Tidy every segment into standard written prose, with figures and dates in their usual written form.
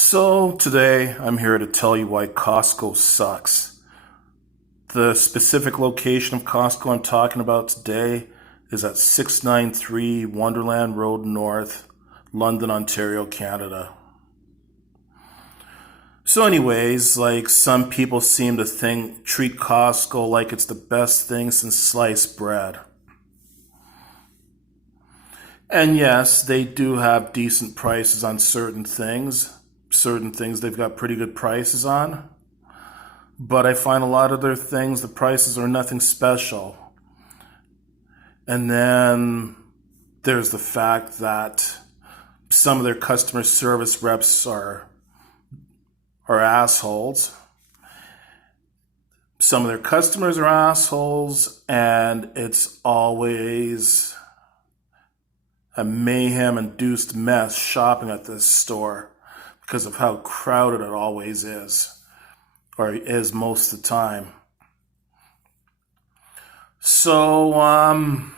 So today I'm here to tell you why Costco sucks. The specific location of Costco I'm talking about today is at 693 Wonderland Road North, London, Ontario, Canada. So anyways, like some people seem to treat Costco like it's the best thing since sliced bread. And yes, they do have decent prices on certain things. Certain things they've got pretty good prices on. But I find a lot of their things, the prices are nothing special. And then there's the fact that some of their customer service reps are assholes. Some of their customers are assholes, and it's always a mayhem-induced mess shopping at this store because of how crowded it always is, or is most of the time. So, I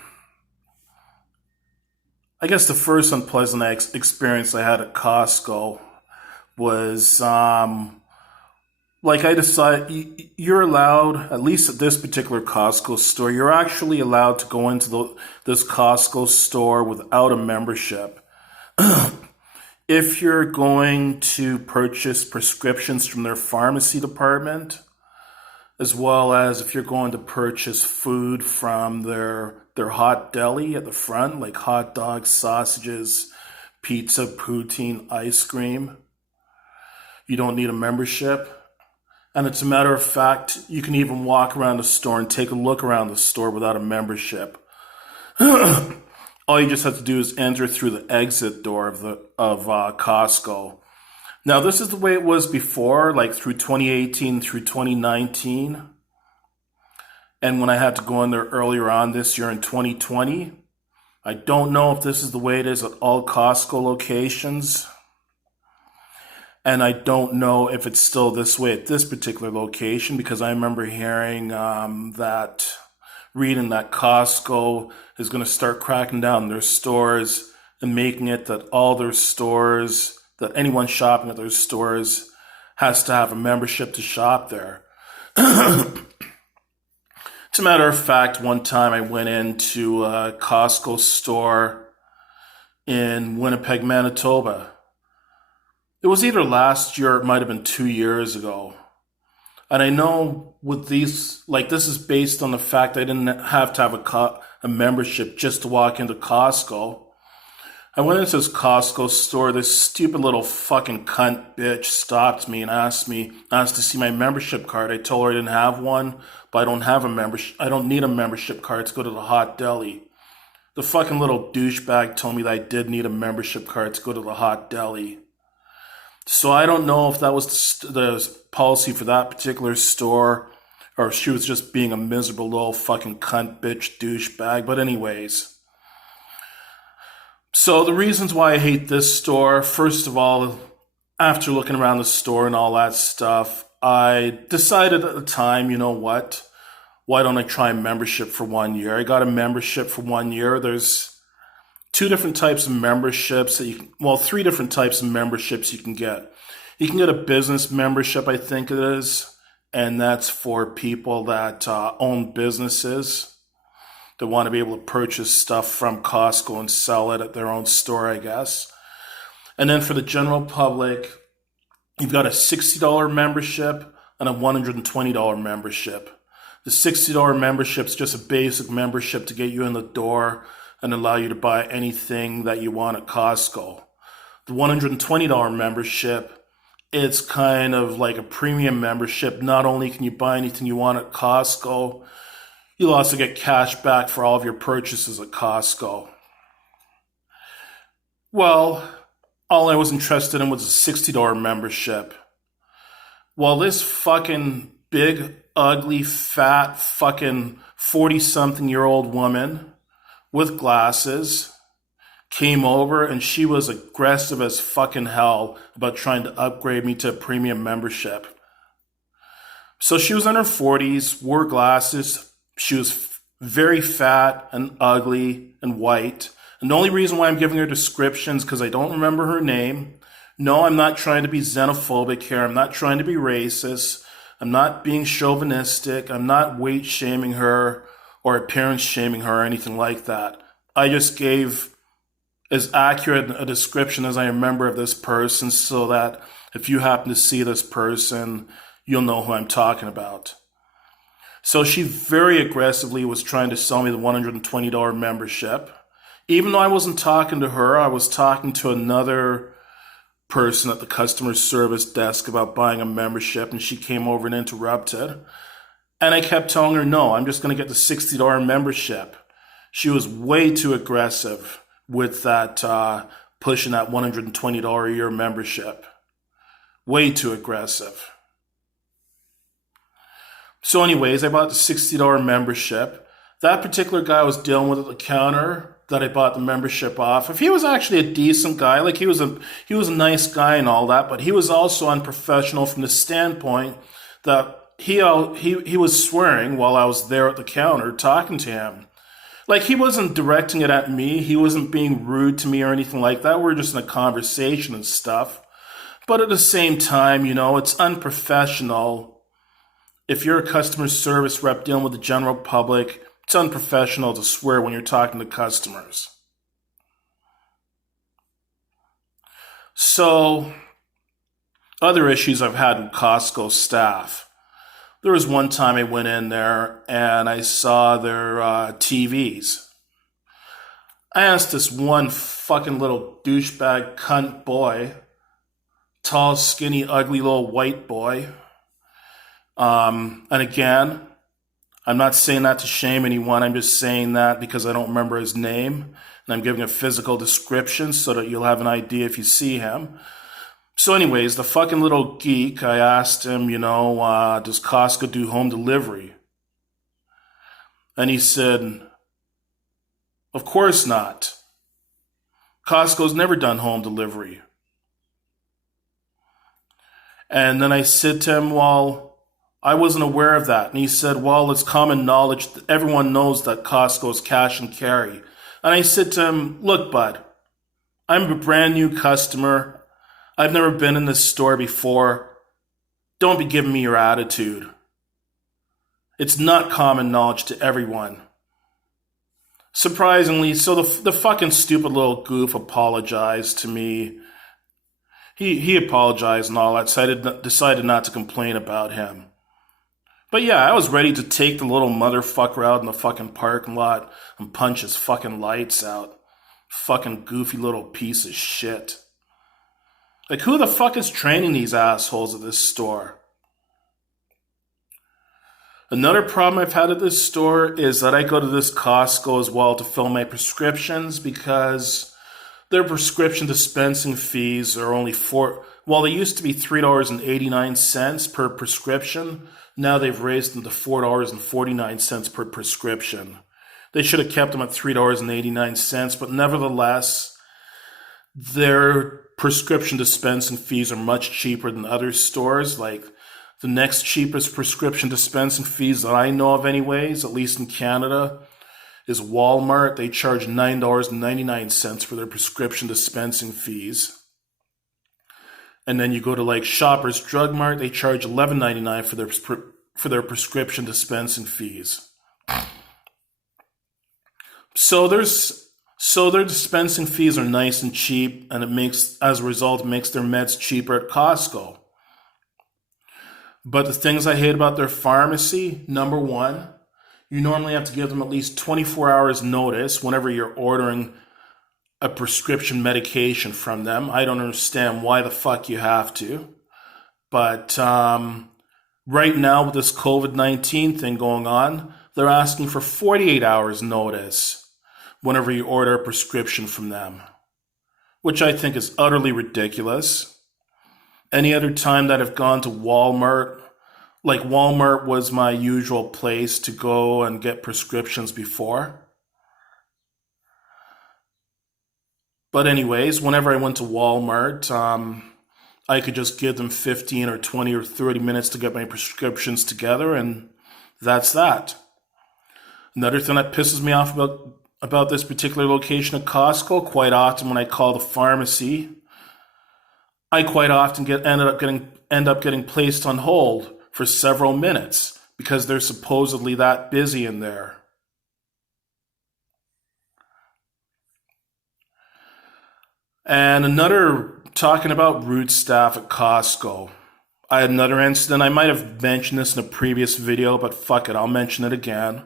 guess the first unpleasant experience I had at Costco was, like I decided, you're allowed, at least at this particular Costco store, you're actually allowed to go into this Costco store without a membership. If you're going to purchase prescriptions from their pharmacy department, as well as if you're going to purchase food from their hot deli at the front, like hot dogs, sausages, pizza, poutine, ice cream, you don't need a membership. And it's a matter of fact, you can even walk around the store and take a look around the store without a membership. All you just have to do is enter through the exit door of Costco. Now, this is the way it was before, like through 2018 through 2019. And when I had to go in there earlier on this year in 2020. I don't know if this is the way it is at all Costco locations. And I don't know if it's still this way at this particular location, because I remember hearing reading that Costco is going to start cracking down their stores and making it that all their stores, that anyone shopping at their stores has to have a membership to shop there. As a matter of fact, one time I went into a Costco store in Winnipeg, Manitoba. It was either last year or it might have been 2 years ago. And I know with these, like this is based on the fact I didn't have to have a membership just to walk into Costco. I went into this Costco store. This stupid little fucking cunt bitch stopped me and asked to see my membership card. I told her I didn't have one, but I don't have a membership. I don't need a membership card to go to the hot deli. The fucking little douchebag told me that I did need a membership card to go to the hot deli. So I don't know if that was the policy for that particular store, or if she was just being a miserable little fucking cunt bitch douchebag. But anyways, so the reasons why I hate this store, first of all, after looking around the store and all that stuff, I decided at the time, you know what? Why don't I try membership for 1 year? I got a membership for 1 year. There's three different types of memberships you can get. You can get a business membership, I think it is, and that's for people that own businesses that want to be able to purchase stuff from Costco and sell it at their own store, I guess. And then for the general public, you've got a $60 membership and a $120 membership. The $60 membership is just a basic membership to get you in the door and allow you to buy anything that you want at Costco. The $120 membership, it's kind of like a premium membership. Not only can you buy anything you want at Costco, you'll also get cash back for all of your purchases at Costco. Well, all I was interested in was a $60 membership. Well, this fucking big, ugly, fat, fucking 40-something-year-old woman with glasses came over, and she was aggressive as fucking hell about trying to upgrade me to a premium membership. So she was in her 40s, wore glasses. She was very fat and ugly and white. And the only reason why I'm giving her descriptions because I don't remember her name, No, I'm not trying to be xenophobic here. I'm not trying to be racist. I'm not being chauvinistic. I'm not weight shaming her or appearance shaming her or anything like that. I just gave as accurate a description as I remember of this person so that if you happen to see this person, you'll know who I'm talking about. So she very aggressively was trying to sell me the $120 membership. Even though I wasn't talking to her, I was talking to another person at the customer service desk about buying a membership, and she came over and interrupted. And I kept telling her, no, I'm just going to get the $60 membership. She was way too aggressive with that, pushing that $120 a year membership. Way too aggressive. So anyways, I bought the $60 membership. That particular guy I was dealing with at the counter that I bought the membership off, if he was actually a decent guy, like he was a nice guy and all that, but he was also unprofessional from the standpoint that he was swearing while I was there at the counter talking to him. Like, he wasn't directing it at me. He wasn't being rude to me or anything like that. We were just in a conversation and stuff. But at the same time, it's unprofessional. If you're a customer service rep dealing with the general public, it's unprofessional to swear when you're talking to customers. So, other issues I've had with Costco staff. There was one time I went in there and I saw their TVs. I asked this one fucking little douchebag cunt boy, tall, skinny, ugly little white boy. And again, I'm not saying that to shame anyone. I'm just saying that because I don't remember his name. And I'm giving a physical description so that you'll have an idea if you see him. So anyways, the fucking little geek, I asked him, does Costco do home delivery? And he said, of course not. Costco's never done home delivery. And then I said to him, well, I wasn't aware of that. And he said, well, it's common knowledge that everyone knows that Costco's cash and carry. And I said to him, look, bud, I'm a brand new customer. I've never been in this store before. Don't be giving me your attitude. It's not common knowledge to everyone. Surprisingly, so the fucking stupid little goof apologized to me. He apologized and all that, so I decided not to complain about him. But yeah, I was ready to take the little motherfucker out in the fucking parking lot and punch his fucking lights out. Fucking goofy little piece of shit. Like, who the fuck is training these assholes at this store? Another problem I've had at this store is that I go to this Costco as well to fill my prescriptions because their prescription dispensing fees are only they used to be $3.89 per prescription. Now they've raised them to $4.49 per prescription. They should have kept them at $3.89, but nevertheless, their prescription dispensing fees are much cheaper than other stores. Like, the next cheapest prescription dispensing fees that I know of anyways, at least in Canada, is Walmart. They charge $9.99 for their prescription dispensing fees. And then you go to like Shoppers Drug Mart, they charge $11.99 for their prescription dispensing fees. So their dispensing fees are nice and cheap, and as a result, it makes their meds cheaper at Costco. But the things I hate about their pharmacy, number one, you normally have to give them at least 24 hours notice whenever you're ordering a prescription medication from them. I don't understand why the fuck you have to. But right now with this COVID-19 thing going on, they're asking for 48 hours notice whenever you order a prescription from them, which I think is utterly ridiculous. Any other time that I've gone to Walmart, like Walmart was my usual place to go and get prescriptions before. But anyways, whenever I went to Walmart, I could just give them 15 or 20 or 30 minutes to get my prescriptions together, and that's that. Another thing that pisses me off about this particular location at Costco, quite often when I call the pharmacy, I quite often end up getting placed on hold for several minutes because they're supposedly that busy in there. And another, talking about root staff at Costco. I had another incident. I might have mentioned this in a previous video, but fuck it, I'll mention it again.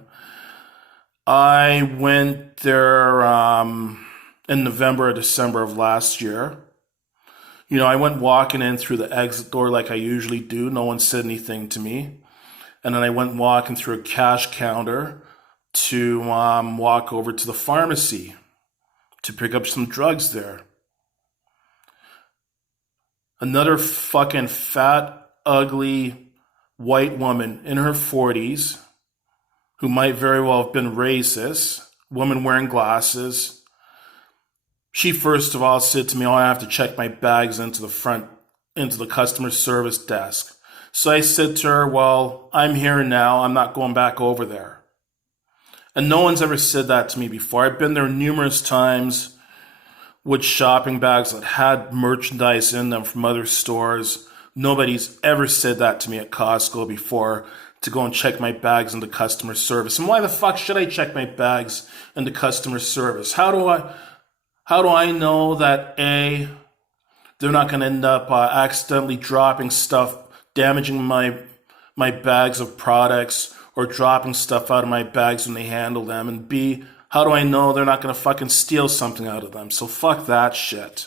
I went there in November or December of last year. You know, I went walking in through the exit door like I usually do. No one said anything to me. And then I went walking through a cash counter to walk over to the pharmacy to pick up some drugs there. Another fucking fat, ugly white woman in her 40s who might very well have been racist, woman wearing glasses. She first of all said to me, "Oh, I have to check my bags into the customer service desk." So I said to her, "Well, I'm here now. I'm not going back over there." And no one's ever said that to me before. I've been there numerous times with shopping bags that had merchandise in them from other stores. Nobody's ever said that to me at Costco before, to go and check my bags into customer service. And why the fuck should I check my bags into customer service? How do I know that A, they're not going to end up accidentally dropping stuff, damaging my bags of products, or dropping stuff out of my bags when they handle them? And B, how do I know they're not going to fucking steal something out of them? So fuck that shit.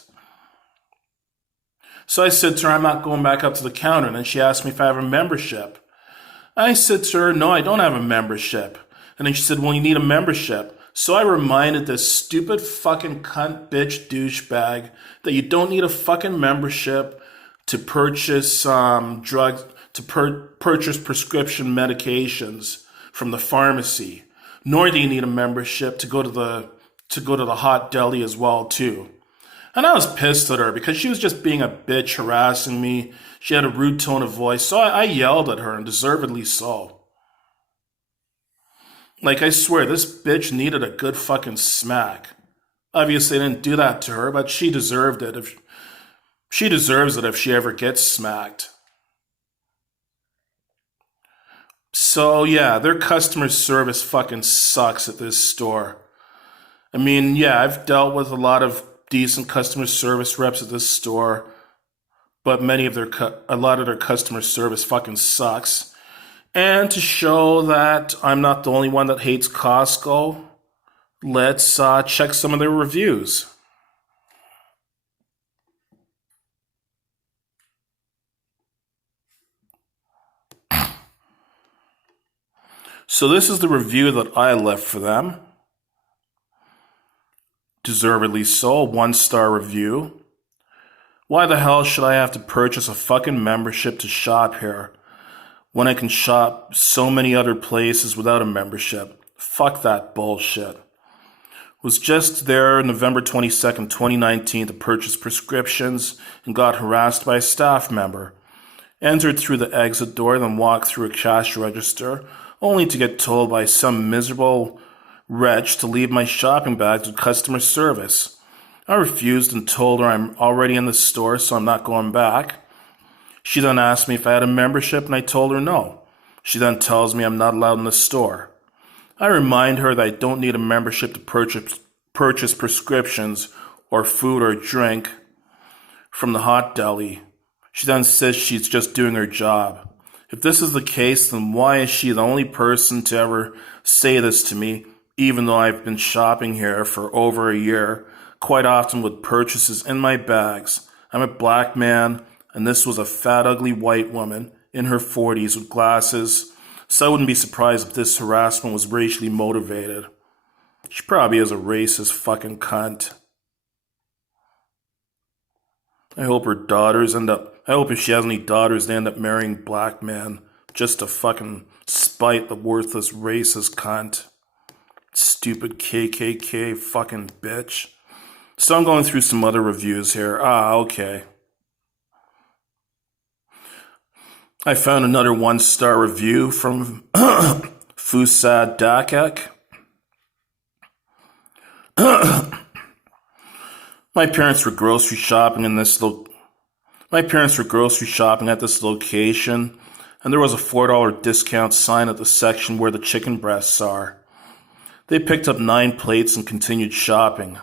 So I said to her, "I'm not going back up to the counter." And then she asked me if I have a membership. I said to her, "No, I don't have a membership." And then she said, "Well, you need a membership." So I reminded this stupid fucking cunt bitch douchebag that you don't need a fucking membership to purchase drugs, to purchase prescription medications from the pharmacy. Nor do you need a membership to go to the hot deli as well too. And I was pissed at her because she was just being a bitch, harassing me. She had a rude tone of voice, so I yelled at her, and deservedly so. Like, I swear, this bitch needed a good fucking smack. Obviously, I didn't do that to her, but she deserved it. She deserves it if she ever gets smacked. So yeah, their customer service fucking sucks at this store. I mean, yeah, I've dealt with a lot of decent customer service reps at this store, but a lot of their customer service fucking sucks. And to show that I'm not the only one that hates Costco, let's check some of their reviews. So this is the review that I left for them. Deservedly so, 1-star review. "Why the hell should I have to purchase a fucking membership to shop here when I can shop so many other places without a membership? Fuck that bullshit. Was just there November 22nd, 2019 to purchase prescriptions and got harassed by a staff member. Entered through the exit door, then walked through a cash register, only to get told by some miserable wretch to leave my shopping bags with customer service. I refused and told her I'm already in the store, so I'm not going back. She then asked me if I had a membership, and I told her no. She then tells me I'm not allowed in the store. I remind her that I don't need a membership to purchase prescriptions or food or drink from the hot deli. She then says she's just doing her job. If this is the case, then why is she the only person to ever say this to me, even though I've been shopping here for over a year, quite often with purchases in my bags? I'm a black man, and this was a fat, ugly white woman in her 40s with glasses, so I wouldn't be surprised if this harassment was racially motivated. She probably is a racist fucking cunt. I hope if she has any daughters, they end up marrying black men just to fucking spite the worthless racist cunt. Stupid KKK fucking bitch. So I'm going through some other reviews here. Okay. I found another 1-star review from FUCKIN. My parents were grocery shopping in this My parents were grocery shopping at this location, and there was a $4 discount sign at the section where the chicken breasts are. They picked up 9 plates and continued shopping.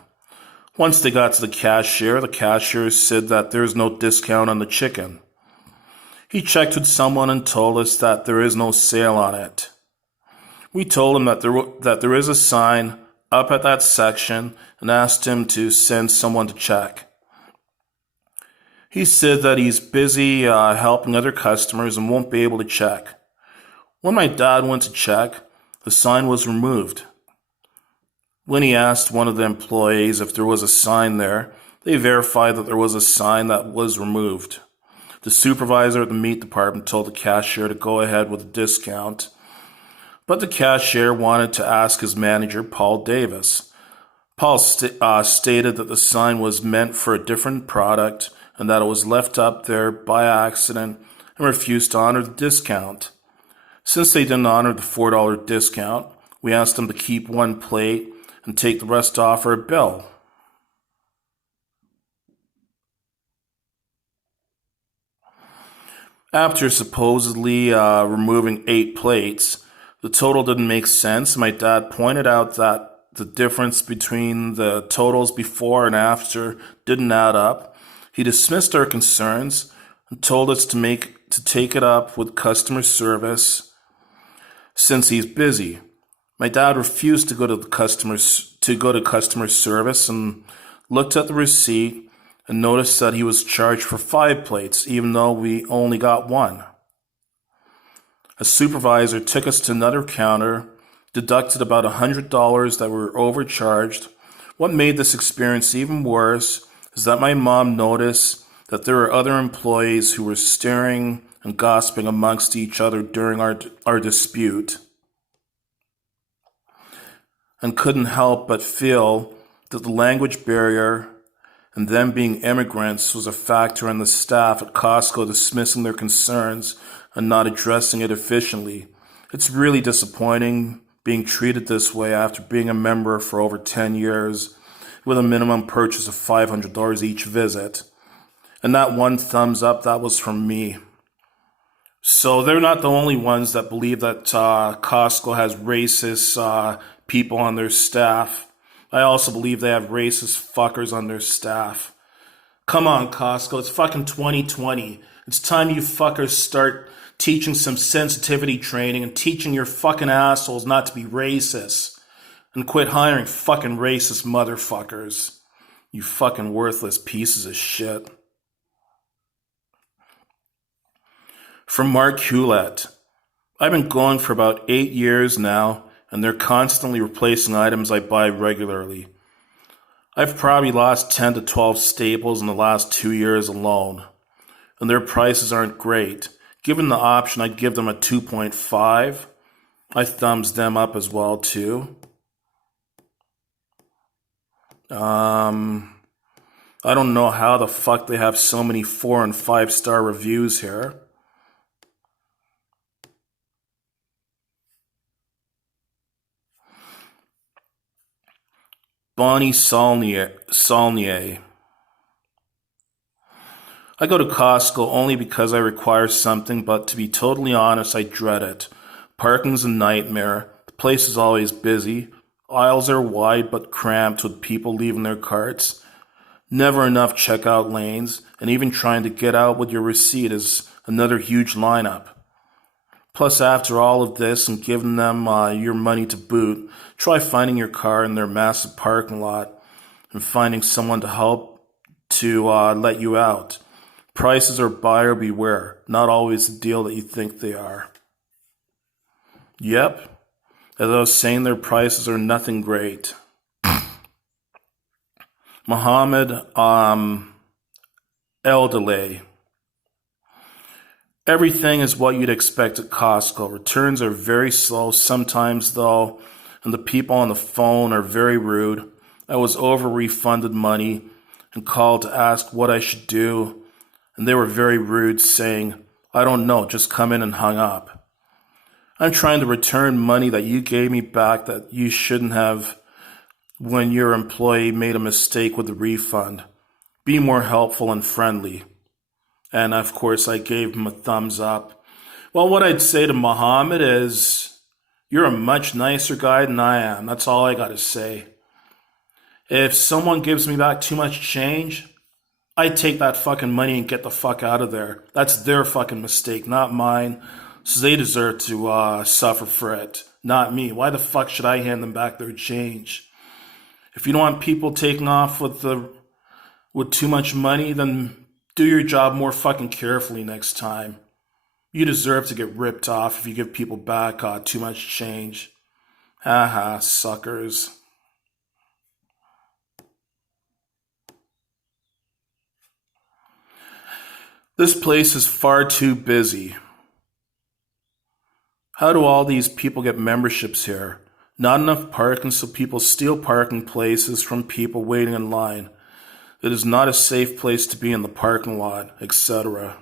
Once they got to the cashier said that there is no discount on the chicken. He checked with someone and told us that there is no sale on it. We told him that there is a sign up at that section and asked him to send someone to check. He said that he's busy helping other customers and won't be able to check. When my dad went to check, the sign was removed. When he asked one of the employees if there was a sign there, they verified that there was a sign that was removed. The supervisor at the meat department told the cashier to go ahead with a discount, but the cashier wanted to ask his manager, Paul Davis. Paul stated that the sign was meant for a different product and that it was left up there by accident and refused to honor the discount. Since they didn't honor the $4 discount, we asked them to keep 1 plate and take the rest off our bill. After supposedly removing 8 plates, the total didn't make sense. My dad pointed out that the difference between the totals before and after didn't add up. He dismissed our concerns and told us to take it up with customer service since he's busy. My dad refused to go to customer service and looked at the receipt and noticed that he was charged for 5 plates, even though we only got 1. A supervisor took us to another counter, deducted about $100 that were overcharged. What made this experience even worse is that my mom noticed that there were other employees who were staring and gossiping amongst each other during our dispute, and couldn't help but feel that the language barrier and them being immigrants was a factor in the staff at Costco dismissing their concerns and not addressing it efficiently. It's really disappointing being treated this way after being a member for over 10 years with a minimum purchase of $500 each visit. And that 1 thumbs up, that was from me. So they're not the only ones that believe that Costco has racist people on their staff. I also believe they have racist fuckers on their staff. Come on, Costco, it's fucking 2020. It's time you fuckers start teaching some sensitivity training and teaching your fucking assholes not to be racist. And quit hiring fucking racist motherfuckers. You fucking worthless pieces of shit. From Mark Hewlett. I've been going for about 8 years now, and they're constantly replacing items I buy regularly. I've probably lost 10 to 12 staples in the last 2 years alone, and their prices aren't great. Given the option, I'd give them a 2.5. I thumbs them up as well, too. I don't know how the fuck they have so many 4 and 5-star reviews here. Bonnie Saulnier. I go to Costco only because I require something, but to be totally honest, I dread it. Parking's a nightmare. The place is always busy. Aisles are wide but cramped with people leaving their carts. Never enough checkout lanes, and even trying to get out with your receipt is another huge lineup. Plus, after all of this and giving them your money to boot, try finding your car in their massive parking lot and finding someone to help to let you out. Prices are buyer beware, not always the deal that you think they are. Yep, as I was saying, their prices are nothing great. Mohammed Eldelay. Everything is what you'd expect at Costco. Returns are very slow sometimes, though, and the people on the phone are very rude. I was over-refunded money and called to ask what I should do, and they were very rude, saying, "I don't know, just come in," and hung up. I'm trying to return money that you gave me back that you shouldn't have when your employee made a mistake with the refund. Be more helpful and friendly. And of course, I gave him a thumbs up. Well, what I'd say to Muhammad is, you're a much nicer guy than I am. That's all I gotta say. If someone gives me back too much change, I take that fucking money and get the fuck out of there. That's their fucking mistake, not mine. So they deserve to suffer for it, not me. Why the fuck should I hand them back their change? If you don't want people taking off with too much money, then do your job more fucking carefully next time. You deserve to get ripped off if you give people back too much change. Haha, suckers. This place is far too busy. How do all these people get memberships here? Not enough parking, so people steal parking places from people waiting in line. It is not a safe place to be in the parking lot, etc.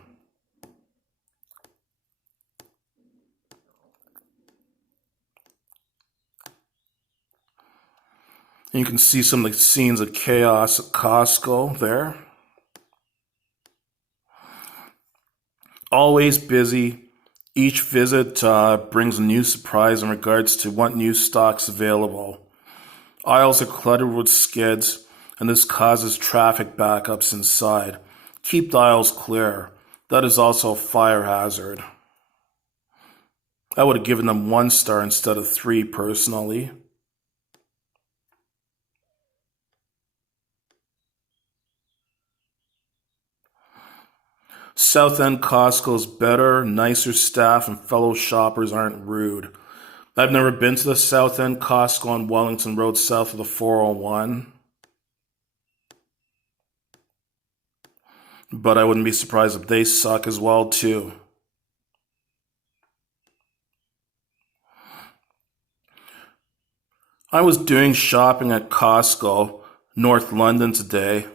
You can see some of the scenes of chaos at Costco there. Always busy. Each visit brings a new surprise in regards to what new stock's available. Aisles are cluttered with skids, and this causes traffic backups inside. Keep the aisles clear. That is also a fire hazard. I would have given them 1 star instead of 3 personally. South End Costco is better, nicer staff, and fellow shoppers aren't rude. I've never been to the South End Costco on Wellington Road south of the 401, but I wouldn't be surprised if they suck as well too. I was doing shopping at Costco, North London today.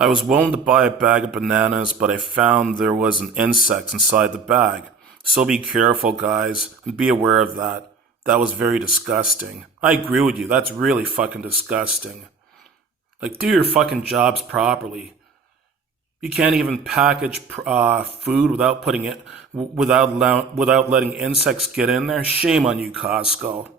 I was willing to buy a bag of bananas, but I found there was an insect inside the bag. So be careful, guys, and be aware of that. That was very disgusting. I agree with you. That's really fucking disgusting. Like, do your fucking jobs properly. You can't even package food without putting it, without letting insects get in there. Shame on you, Costco.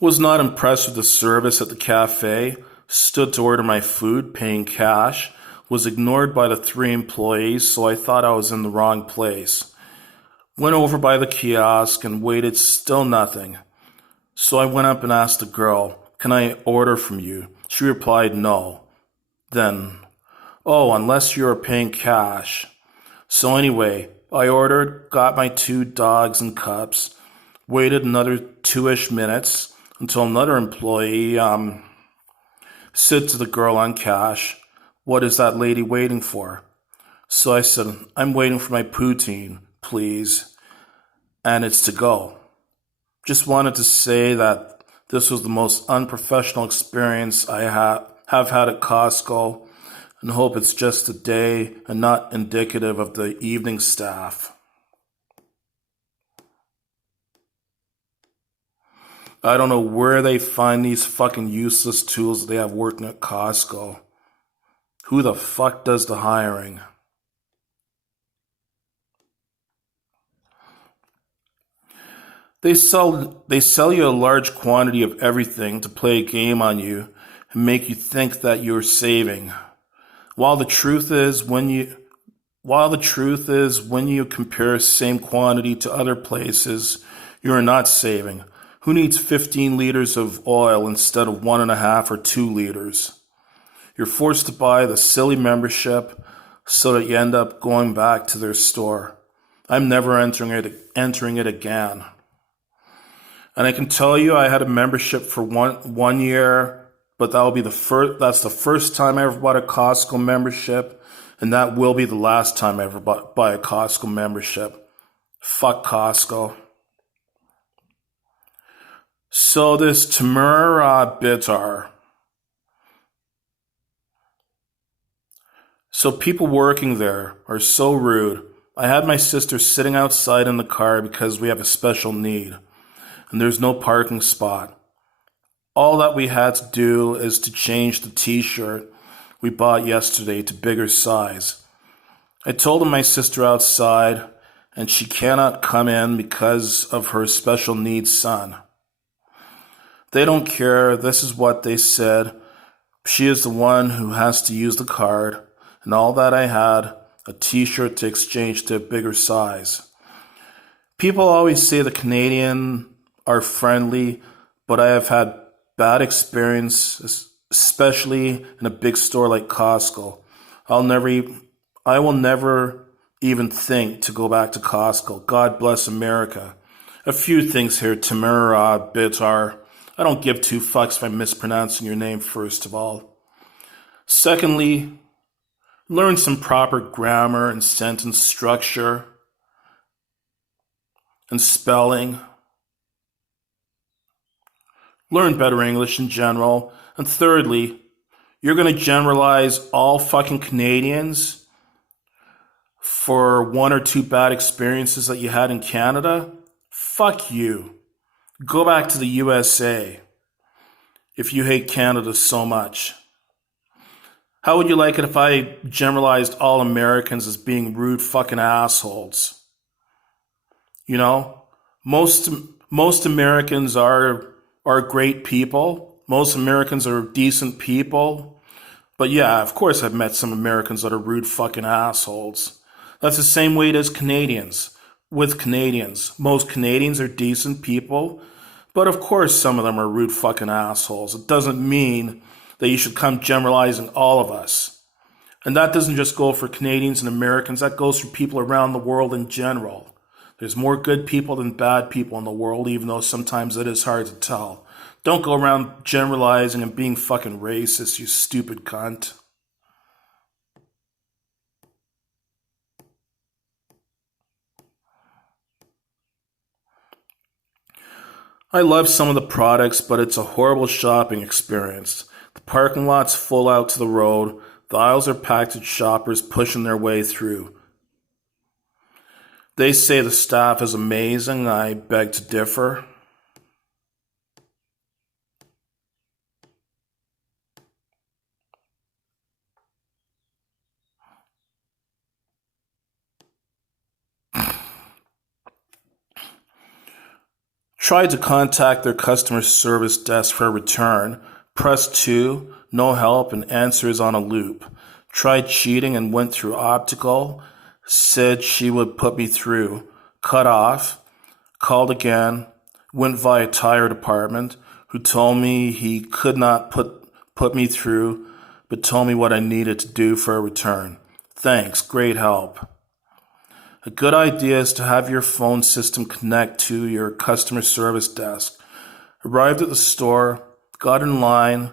Was not impressed with the service at the cafe, stood to order my food, paying cash, was ignored by the 3 employees, so I thought I was in the wrong place. Went over by the kiosk and waited, still nothing. So I went up and asked the girl, "Can I order from you?" She replied, "No." Then, "Oh, unless you are paying cash." So anyway, I ordered, got my 2 dogs and cups, waited another 2-ish minutes, until another employee said to the girl on cash, "What is that lady waiting for?" So I said, "I'm waiting for my poutine, please, and it's to go." Just wanted to say that this was the most unprofessional experience I have had at Costco, and hope it's just a day and not indicative of the evening staff. I don't know where they find these fucking useless tools they have working at Costco. Who the fuck does the hiring? They sell you a large quantity of everything to play a game on you and make you think that you're saving. While the truth is when you compare same quantity to other places, you are not saving. Who needs 15 liters of oil instead of 1.5 or 2 liters? You're forced to buy the silly membership so that you end up going back to their store. I'm never entering it again. And I can tell you I had a membership for one year, but that's the first time I ever bought a Costco membership, and that will be the last time I ever buy a Costco membership. Fuck Costco. So this Timur Bitar. So people working there are so rude. I had my sister sitting outside in the car because we have a special need. and there's no parking spot. All that we had to do is to change the t-shirt we bought yesterday to bigger size. I told my sister outside, and she cannot come in because of her special needs son. They don't care. This is what they said. She is the one who has to use the card, and all that I had, a t-shirt to exchange to a bigger size. People always say the Canadians are friendly, but I have had bad experiences, especially in a big store like Costco. I will never even think to go back to Costco. God bless America. A few things here, Tamara Bitar. I don't give two fucks if I'm mispronouncing your name, first of all. Secondly, learn some proper grammar and sentence structure and spelling. Learn better English in general. And thirdly, you're going to generalize all fucking Canadians for one or two bad experiences that you had in Canada? Fuck you. Go back to the USA if you hate Canada so much. How would you like it if I generalized all Americans as being rude fucking assholes? You know, most Americans are great people. Most Americans are decent people. But yeah, of course I've met some Americans that are rude fucking assholes. That's the same way it is Canadians. With Canadians. Most Canadians are decent people. But of course some of them are rude fucking assholes. It doesn't mean that you should come generalizing all of us. And that doesn't just go for Canadians and Americans. That goes for people around the world in general. There's more good people than bad people in the world, even though sometimes it is hard to tell. Don't go around generalizing and being fucking racist, you stupid cunt. I love some of the products, but it's a horrible shopping experience. The parking lot's full out to the road. The aisles are packed with shoppers pushing their way through. They say the staff is amazing. I beg to differ. Tried to contact their customer service desk for a return. Pressed 2, no help, and answer is on a loop. Tried cheating and went through optical. Said she would put me through. Cut off. Called again. Went via tire department, who told me he could not put me through, but told me what I needed to do for a return. Thanks, great help. A good idea is to have your phone system connect to your customer service desk. Arrived at the store, got in line.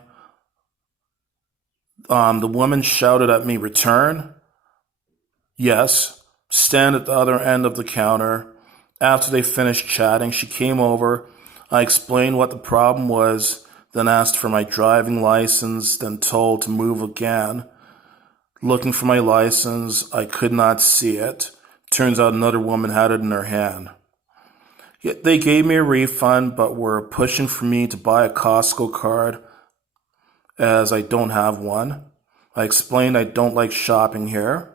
The woman shouted at me, "Return?" Yes. Stand at the other end of the counter. After they finished chatting, she came over. I explained what the problem was, then asked for my driving license, then told to move again. Looking for my license, I could not see it. Turns out another woman had it in her hand. They gave me a refund, but were pushing for me to buy a Costco card, as I don't have one. I explained I don't like shopping here.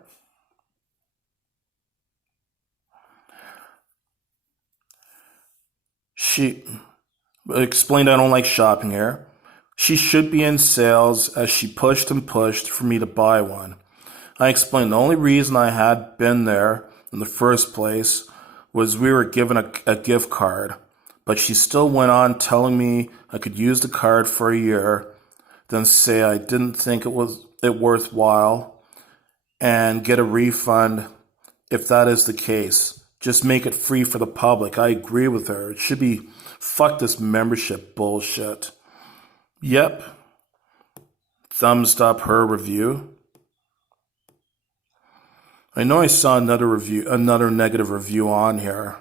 She explained I don't like shopping here. She should be in sales, as she pushed and pushed for me to buy one. I explained the only reason I had been there in the first place was we were given a gift card, but she still went on telling me I could use the card for a year, then say I didn't think it was worthwhile, and get a refund if that is the case. Just make it free for the public. I agree with her. It should be fuck this membership bullshit. Yep. Thumbs up her review. I know I saw another negative review on here.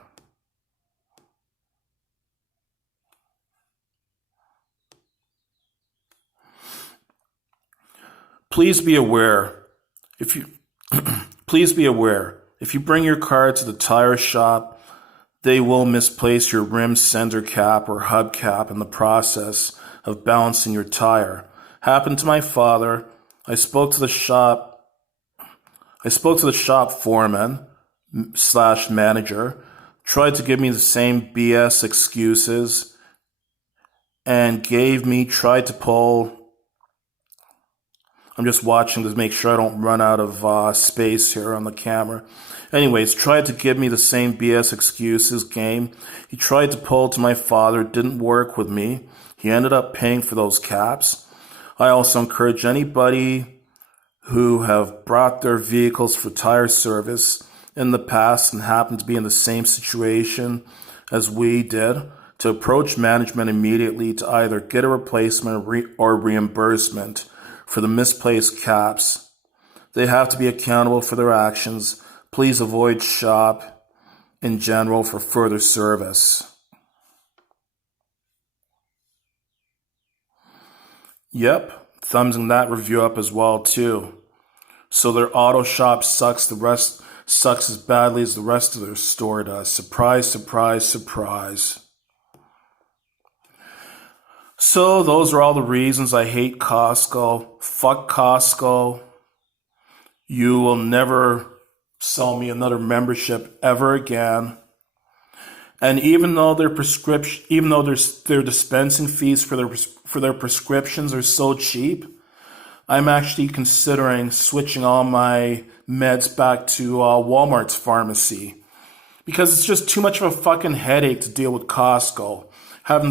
Please be aware if you please be aware if you bring your car to the tire shop, They will misplace your rim sender cap or hubcap in the process of balancing your tire. Happened to my father. I spoke to the shop foreman slash manager, tried to give me the same BS excuses, and tried to pull. I'm just watching to make sure I don't run out of space here on the camera. Anyways, tried to give me the same BS excuses game. He tried to pull to my father, didn't work with me. He ended up paying for those caps. I also encourage anybody who have brought their vehicles for tire service in the past and happened to be in the same situation as we did to approach management immediately to either get a replacement or reimbursement for the misplaced caps. They have to be accountable for their actions. Please avoid shop in general for further service. Yep, thumbsing that review up as well too. So their auto shop sucks as badly as the rest of their store does. Surprise, surprise, surprise. So those are all the reasons I hate Costco. Fuck Costco. You will never sell me another membership ever again. And even though their dispensing fees for their prescriptions are so cheap, I'm actually considering switching all my meds back to Walmart's pharmacy because it's just too much of a fucking headache to deal with Costco, having to